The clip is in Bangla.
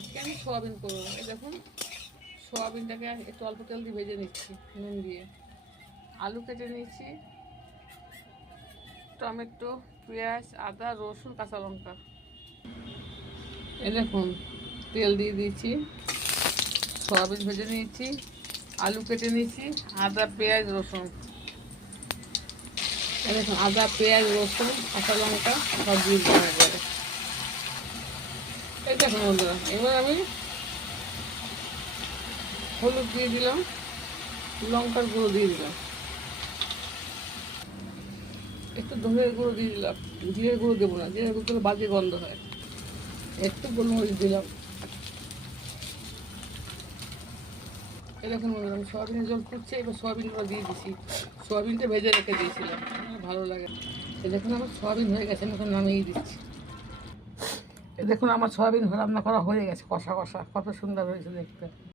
আজকে আমি সোয়াবিন করবো। এই দেখুন, সোয়াবিনটাকে একটু অল্প তেল দিয়ে ভেজে নিচ্ছি নুন দিয়ে। আলু কেটে নিয়েছি, টমেটো, পেঁয়াজ, আদা, রসুন, কাঁচা লঙ্কা। এই দেখুন, তেল দিয়ে দিয়েছি, সোয়াবিন ভেজে নিয়েছি, আলু কেটে নিয়েছি, আদা, পেঁয়াজ, রসুন। এই দেখুন, আদা, পেঁয়াজ, রসুন, কাঁচা লঙ্কা সব দিয়ে দিলাম একবারে। এই দেখুন বন্ধুরা, এবার আমি হলুদ দিয়ে দিলাম, লঙ্কার গুঁড়ো দিয়ে দিলাম, একটু ধনের গুঁড়ো দিয়ে দিলাম। জিরের গুঁড়ো দেবো না, জিরের গুঁড়ো দিলে বাজে গন্ধ হয়। একটু গোলমরিচ দিলাম। এরকম বন্ধুরা, আমি সোয়াবিনের জল ফুটছে, এবার সোয়াবিনগুলো দিয়ে দিচ্ছি। সোয়াবিনটা ভেজে রেখে দিয়েছিলাম, আমার ভালো লাগে। এই দেখুন আমার সোয়াবিন হয়ে গেছে, আমি এখন নামিয়ে দিচ্ছি। এই দেখুন আমার সোয়াবিন রান্না করা হয়ে গেছে, কষা কষা, কত সুন্দর হয়েছে দেখতে।